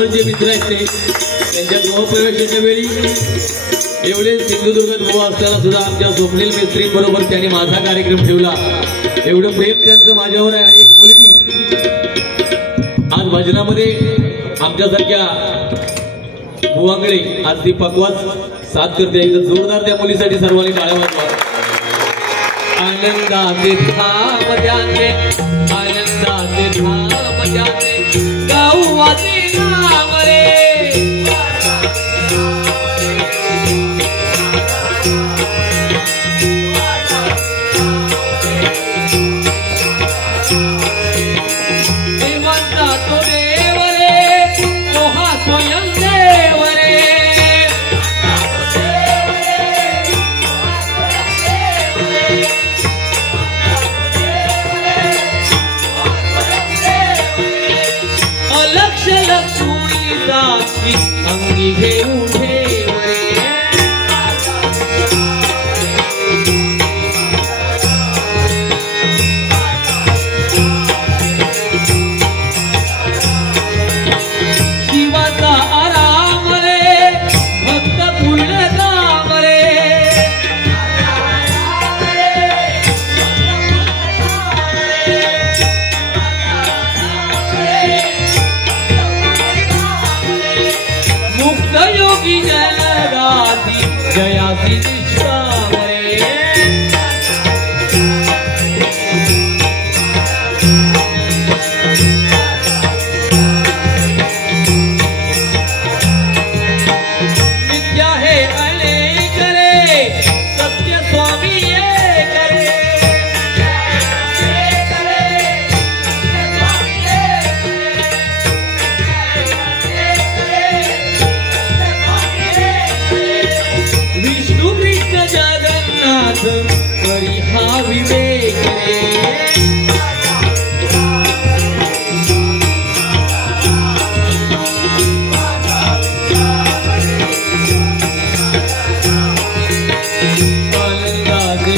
जे मित्र आहेत ते त्यांच्या गृहप्रवेशाच्या वेळी एवढे सिंधुदुर्गात उभा असताना सुद्धा आमच्या स्वप्नील मिस्त्री बरोबर त्यांनी माझा कार्यक्रम ठेवला। एवढं प्रेम त्यांचं माझ्यावर आहे। आणि एक मुलगी आज भजनामध्ये आमच्यासारख्या बुवांकडे आज ती पकवास साथ करते। एकदा जोरदार त्या मुलीसाठी सर्वांनी टाळ्या वाजवा। आनंदाचे धाम द्याचे, आनंदाचे धाम द्याचे, गाऊवाचे नाम रे। देवांचा तो देव रे, तो हा स्वयं देव रे। अलक्ष लक्ष्मीचा अंगी घेऊन ठेव रे। शिवाचा आराम रे, भक्त पूर्ण काम रे। मुक्त योगी जयदासी जयासी निष्काम रे। विद्या हे अनेक रे, सत्य स्वामी एक रे। विष्णु कृष्ण जगन्नाथ करी हा विवेक रे। आनंदाचे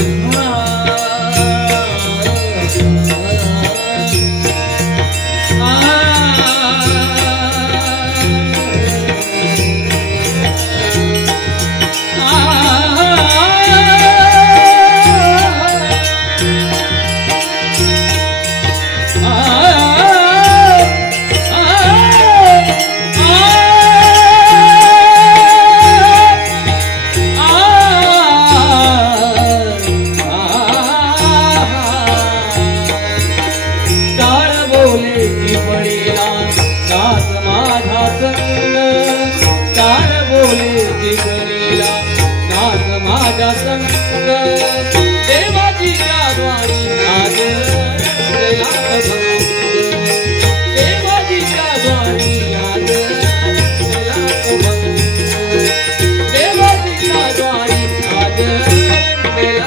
माझा संग देवाची द्वारी आज दया भंग। देवाची द्वारी आज दया भंग। देवाची द्वारी आज दया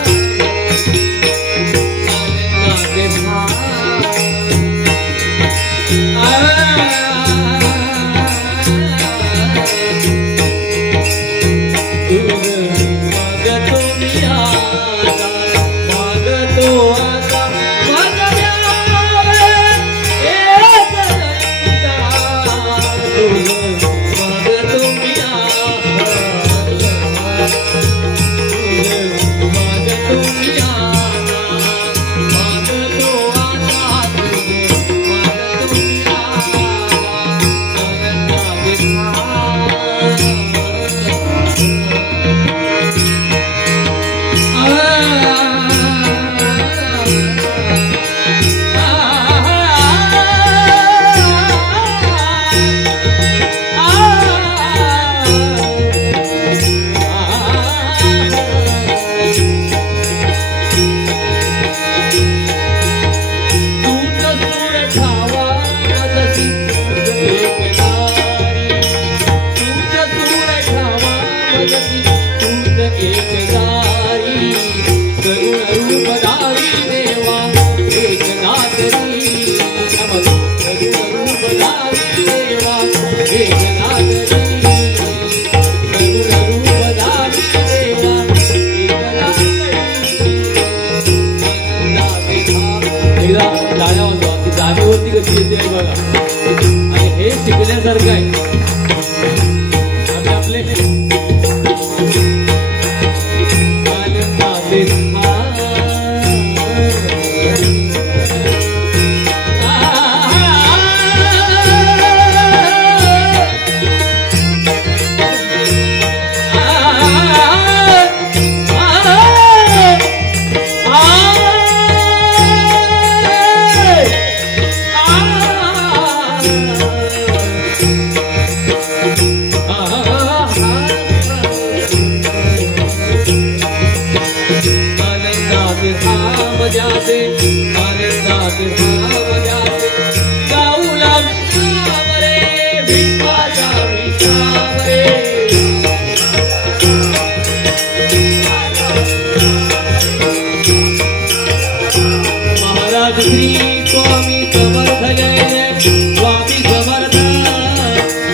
श्री स्वामी समर्थ जय जय स्वामी समर्थ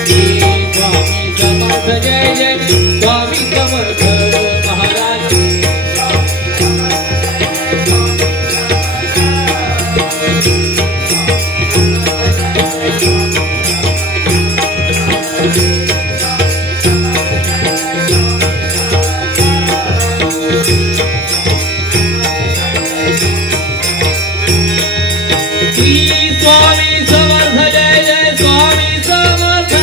श्री स्वामी समर्थ जय जय स्वामी समर्थ महाराज श्री स्वामी समर्थ जय जय स्वामी समर्थ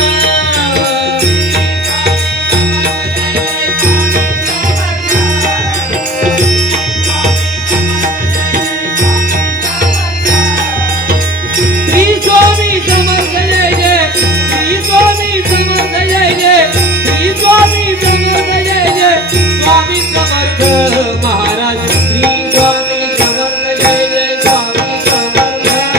श्री स्वामी समर्थ जय जय श्री स्वामी समर्थ जय जय श्री स्वामी समर्थ जय जय स्वामी समर्थ महाराज श्री स्वामी समर्थ जय जय स्वामी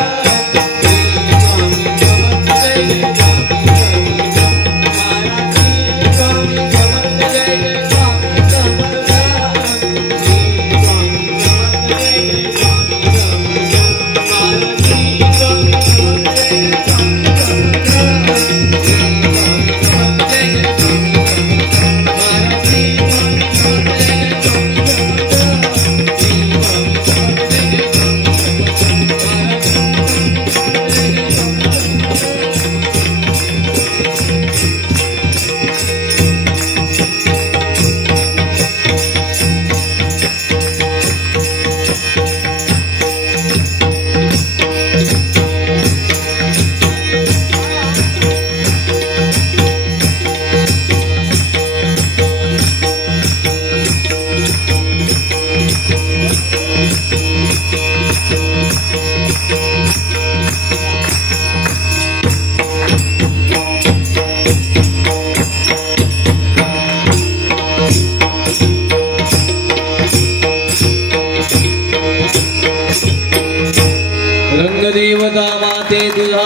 रंग देवता माते तुझा